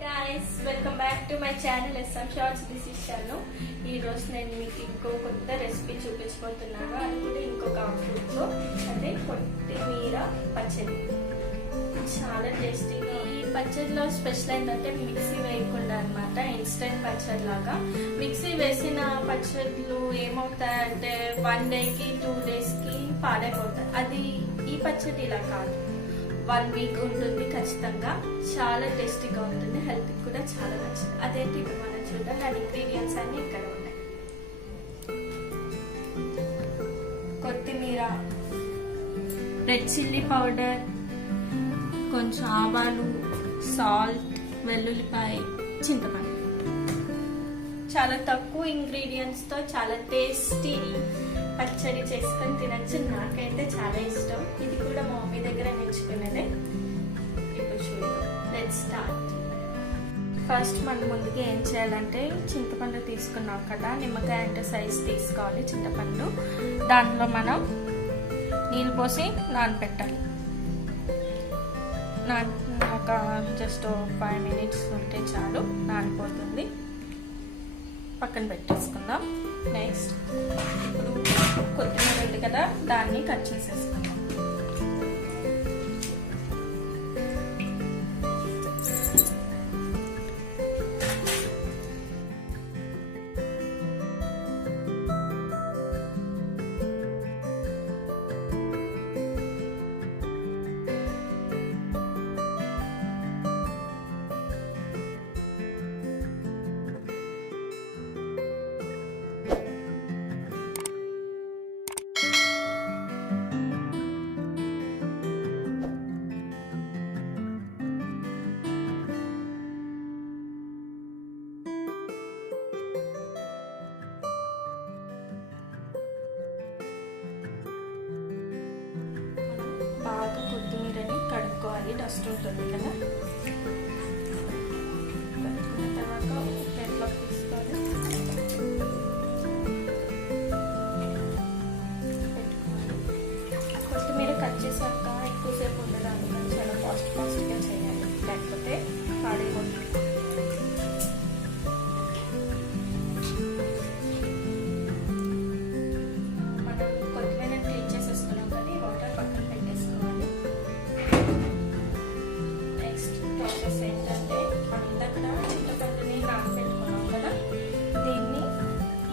guys, welcome back to my channel SM Shorts. This is Shanu. ఈ రోజు నేను మీకు ఇంకో కొత్త రెసిపీ చూపించబోతున్నాను. అది కూడా ఇంకొక ఫ్రూట్ తో, అంటే కొత్తిమీర పచ్చడి. చాలా టేస్టీగా. ఈ పచ్చడిలో స్పెషల్ ఏంటంటే మిక్సీ వేయకుండా అన్నమాట, ఇన్స్టెంట్ పచ్చడి లాగా. మిక్సీ వేసిన పచ్చళ్ళు ఏమవుతాయంటే 1 డేకి 2 డేస్కి పాడైపోతాయి. అది ఈ పచ్చడి ఇలా కాదు, 1 వీక్ ఉంటుంది ఖచ్చితంగా. చాలా టేస్టీగా ఉంటుంది, హెల్త్ కూడా చాలా మంచిది. అదేంటి ఇప్పుడు మనం చూద్దాం. దాని ఇంగ్రీడియంట్స్ అన్ని ఇక్కడ ఉన్నాయి. కొత్తిమీర, రెడ్ చిల్లీ పౌడర్, కొంచెం ఆవాలు, సాల్ట్, వెల్లుల్లిపాయ, చింతపండు. చాలా తక్కువ ఇంగ్రీడియంట్స్ తో చాలా టేస్టీ పచ్చడి చేసుకొని తినచ్చు. నాకైతే చాలా ఇష్టం. ఇది కూడా మా మమ్మీ దగ్గర నేర్చుకున్నదే. ఇప్పుడు చూద్దాం. Let's start. ఫస్ట్ మనం ముందుగా ఏం చేయాలంటే, చింతపండు తీసుకున్నాం కదా, నిమ్మకాయ అంటే సైజ్ తీసుకోవాలి చింతపండు. దాంట్లో మనం నీళ్ళు పోసి నానబెట్టాలి. ఒక జస్ట్ 5 మినిట్స్ ఉంటే చాలు, నానిపోతుంది. పక్కన పెట్టేసుకుందాం. నెక్స్ట్ ఇప్పుడు కొత్తిమీర ఉంది కదా, దాన్ని కట్ చేసేసుకుందాం. బాగా కొత్తిమీరని కడుక్కోవాలి, డస్ట్ ఉంటుంది కదా. కడుక్కున్న తర్వాత ప్లేట్లోకి తీసుకోవాలి, పెట్టుకోవాలి. కొత్తిమీర కట్ చేసాక ఎక్కువసేపు ఉండదు, చాలా ఫాస్ట్గా చేయాలి, లేకపోతే పాడైపోతుంది.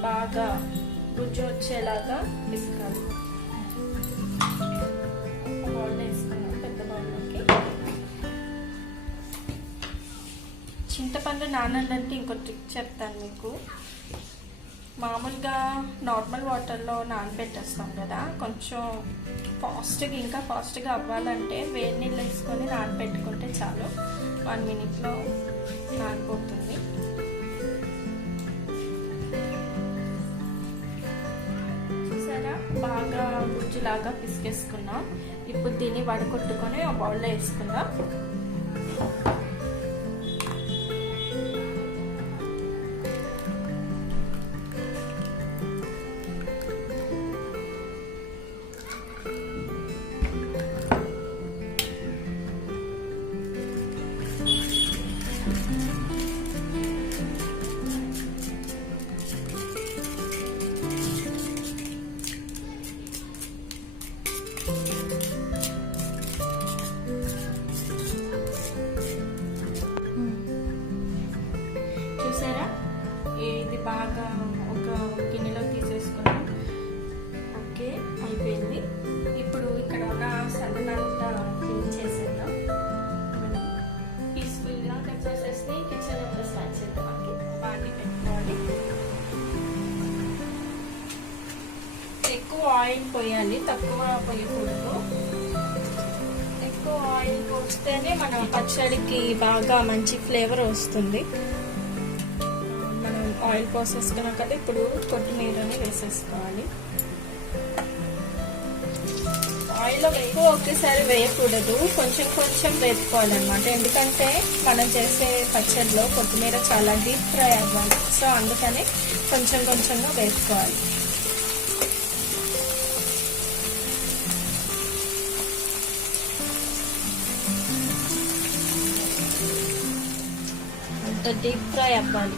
బాగా గుజ్జు వచ్చేలాగా పిసకాలి. బౌల్లో వేసుకున్నాం, పెద్ద బౌల్లోకి. చింతపండు నానాలంటే ఇంకో ట్రిక్ చెప్తాను మీకు. మామూలుగా నార్మల్ వాటర్లో నానబెట్టేస్తాం కదా, కొంచెం ఇంకా ఫాస్ట్గా అవ్వాలంటే వేడి నీళ్ళు వేసుకొని నానబెట్టుకుంటే చాలు, 1 మినిట్లో నానిపోతుంది. బాగా గుజ్జులాగా పిసికేసుకున్నాం. ఇప్పుడు దీన్ని వడకొట్టుకొని ఆ బౌల్లో వేసుకుందాం. ఇది బాగా ఒక గిన్నెలో తీసేసుకున్నాం. ఓకే, అయిపోయింది. ఇప్పుడు ఇక్కడ ఉన్న సన్ననంతా క్లీన్ చేసేద్దాం. పీస్ఫుల్గా కట్ చేసేసి కిచెన్ అంతా స్టార్ట్ చేద్దాం. ఓకే, బాండి పెట్టుకోవాలి. ఎక్కువ ఆయిల్ పోయాలి, తక్కువ పోయకూడదు. ఎక్కువ ఆయిల్ పోస్తేనే మన పచ్చడికి బాగా మంచి ఫ్లేవర్ వస్తుంది. ఆయిల్ పోసేసుకున్నాం కదా, ఇప్పుడు కొత్తిమీరని వేసేసుకోవాలి. ఆయిల్లో ఎక్కువ ఒకేసారి వేయకూడదు, కొంచెం కొంచెం వేపుకోవాలన్నమాట. ఎందుకంటే మనం చేసే పచ్చడిలో కొత్తిమీర చాలా డీప్ ఫ్రై అవ్వాలి, సో అందుకని కొంచెం కొంచెంగా వేపుకోవాలి. డీప్ ఫ్రై అవ్వాలి.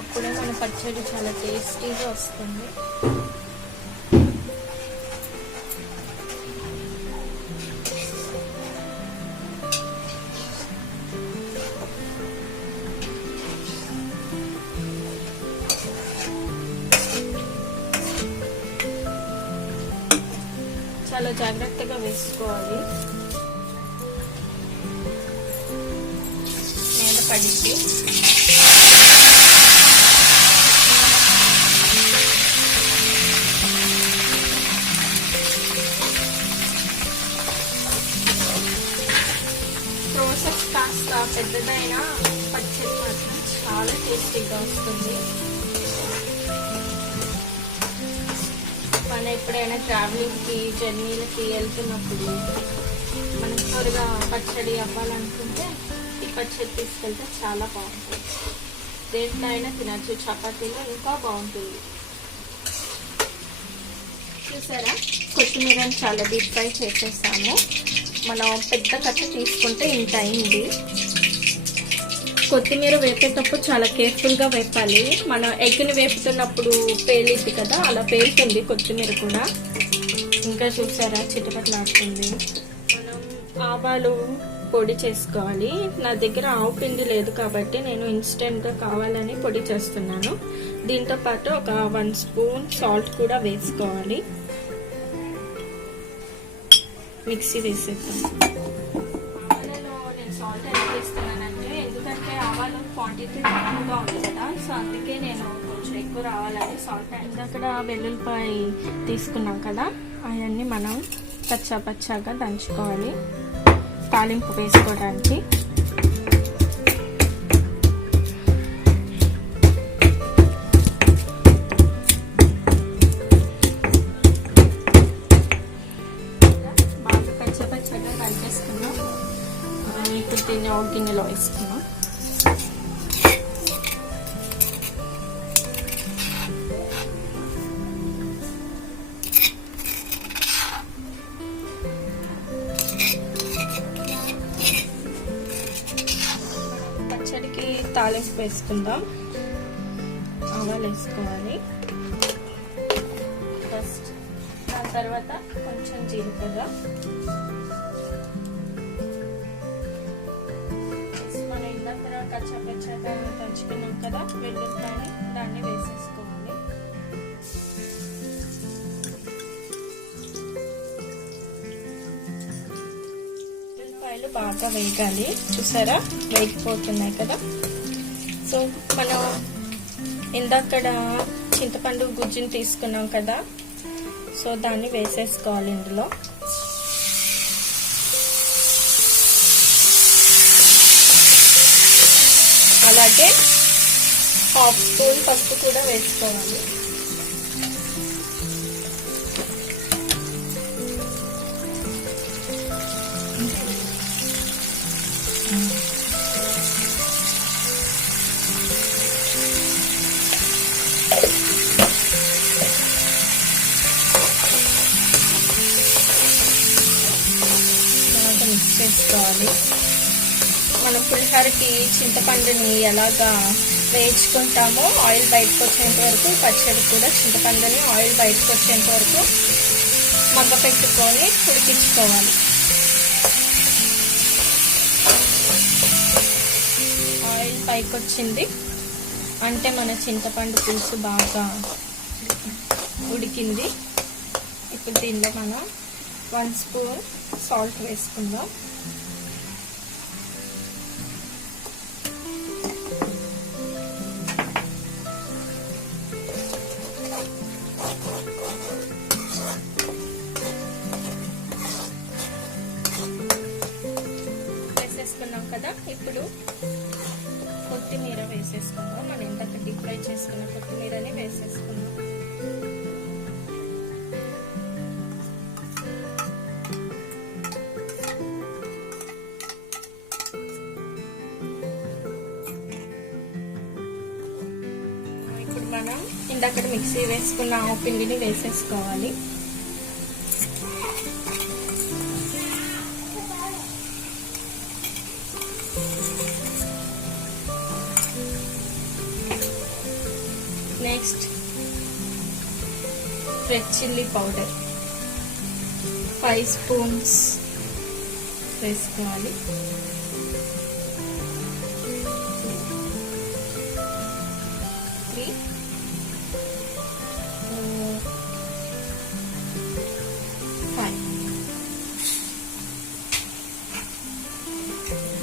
అప్పుడే మన పచ్చడి చాలా టేస్టీగా వస్తుంది. చాలా జాగ్రత్తగా వేసుకోవాలి, మీద పడింది. ప్రాసెస్ కాస్త పెద్దదైనా పచ్చడి మాత్రం చాలా టేస్టీగా వస్తుంది. మనం ఎప్పుడైనా ట్రావెలింగ్కి జర్నీలకి వెళ్తున్నప్పుడు మనం త్వరగా పచ్చడి అవ్వాలనుకుంటే ఈ పచ్చడి తీసుకెళ్తే చాలా బాగుంటుంది. దేంట్లో అయినా తినచ్చు, చపాతీలో ఇంకా బాగుంటుంది. చూసారా, కొత్తిమీరని చాలా డీప్ ఫ్రై చేసేసాము. మనం పెద్ద కట్ట తీసుకుంటే ఇంత అయింది. కొత్తిమీర వేపేటప్పుడు చాలా కేర్ఫుల్గా వేపాలి. మనం ఎగ్ని వేపుతున్నప్పుడు పేలిద్ది కదా, అలా పేలుతుంది కొత్తిమీర కూడా. ఇంకా చూసారా, చిటపట్లాడుతుంది. మనం ఆవాలు పొడి చేసుకోవాలి. నా దగ్గర ఆవు పిండి లేదు కాబట్టి నేను ఇన్స్టెంట్గా కావాలని పొడి చేస్తున్నాను. దీంతో పాటు ఒక 1 స్పూన్ సాల్ట్ కూడా వేసుకోవాలి. మిక్సీ వేసేద్దాం. ఆవాలలో నేను సాల్ట్ ఎందుకు వేస్తున్నానంటే, ఎందుకంటే ఆవాలు క్వాంటిటీ ఎక్కువగా ఉంది కదా, సో అందుకే నేను కొంచెం ఎక్కువ రావాలని సాల్ట్. అక్కడ వెల్లుల్లిపాయ తీసుకున్నాం కదా, అవన్నీ మనం పచ్చాగా దంచుకోవాలి తాలింపు వేసుకోవడానికి. పచ్చగా దంచేసుకున్నాం. ఇప్పుడు దీన్ని ఒక గిన్నెలో వేసుకున్నాం. పచ్చడికి తాలింపు వేసుకుందాం. ఆవాలు వేసుకోవాలి ఫస్ట్, దాని తర్వాత కొంచెం జీలకర్ర, మనం ఇందాక కచ్చాపచ్చాగా దంచుకున్నాం కదా వెల్లుల్లిపాయని, దాన్ని వేసేసుకోవాలి. ఉల్లిపాయలు బాగా వేగాలి. చూసారా, వేగిపోతున్నాయి కదా. సో మనం ఇందాక చింతపండు గుజ్జుని తీసుకున్నాం కదా, సో దాన్ని వేసేసుకోవాలి ఇందులో. అలాగే 1/2 స్పూన్ పసుపు కూడా వేసుకోవాలి. మిక్స్ చేసుకోవాలి. మనం పులిహోరకి చింతపండుని ఎలాగా వేయించుకుంటామో ఆయిల్ బయటకు వచ్చేంత వరకు, పచ్చడి కూడా చింతపండుని ఆయిల్ బయటకు వచ్చేంత వరకు మగ్గ పెట్టుకొని ఉడికించుకోవాలి. ఆయిల్ పైకి వచ్చింది అంటే మన చింతపండు పులుసు బాగా ఉడికింది. ఇప్పుడు దీనిలో మనం 1 స్పూన్ సాల్ట్ వేసుకుందాం. వేసేసుకున్నాం కదా, ఇప్పుడు కొత్తిమీర వేసేసుకుందాం. మనం ఇంతక డీప్ ఫ్రై చేసుకున్న కొత్తిమీరని వేసేసుకుందాం. మనం ఇందాక మిక్సీ వేసుకున్న ఆవు పిండిని వేసేసుకోవాలి. రెడ్ చిల్లీ పౌడర్ 5 స్పూన్స్ వేసుకోవాలి.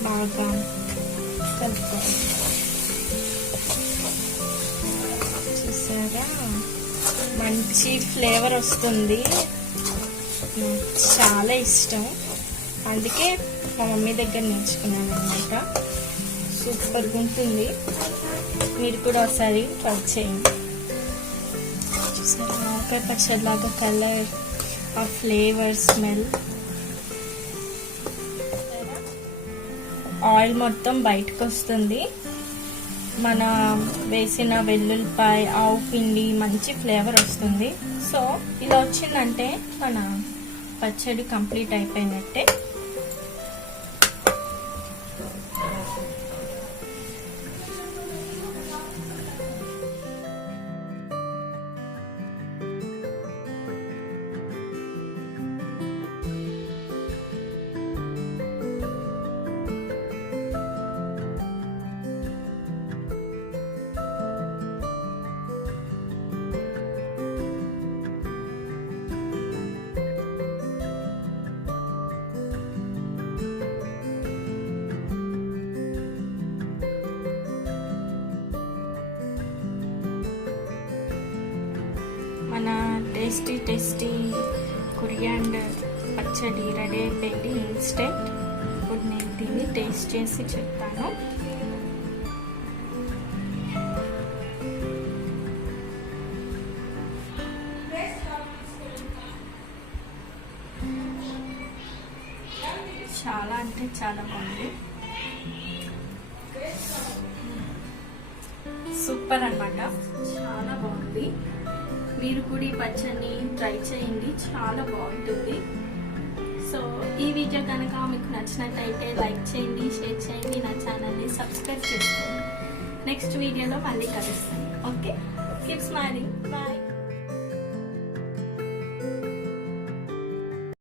బాగా కలుపుకోవాలి. చూసారా మంచి ఫ్లేవర్ వస్తుంది, చాలా ఇష్టం. అందుకే మా మమ్మీ దగ్గర నేర్చుకున్నాను అనమాట. సూపర్గా ఉంటుంది, మీరు కూడా ఒకసారి ట్రై చేయండి. చూసారా ఆవకాయ పచ్చడిలాగా కలర్, ఆ ఫ్లేవర్, స్మెల్. ఆయిల్ మొత్తం బయటకు వస్తుంది. మన వేసిన వెల్లుల్లిపాయ, ఆవు పిండి మంచి ఫ్లేవర్ వస్తుంది. సో ఇలా వచ్చిందంటే మన పచ్చడి కంప్లీట్ అయిపోయినట్టే. మన టేస్టీ కొరియాండర్ పచ్చడి రెడీ అయిపోయింది, ఇన్స్టెంట్. ఇప్పుడు నేను దీన్ని టేస్ట్ చేసి చెప్తాను. చాలా అంటే చాలా బాగుంది, సూపర్ అన్నమాట. చాలా బాగుంది. మీరు కూడా ఈ పచ్చడిని ట్రై చేయండి, చాలా బాగుంటుంది. సో ఈ వీడియో కనుక మీకు నచ్చినట్టయితే లైక్ చేయండి, షేర్ చేయండి, నా ఛానల్ని సబ్స్క్రైబ్ చేసుకోండి. నెక్స్ట్ వీడియోలో మళ్ళీ కలుస్తాను. Okay, keep smiling, bye.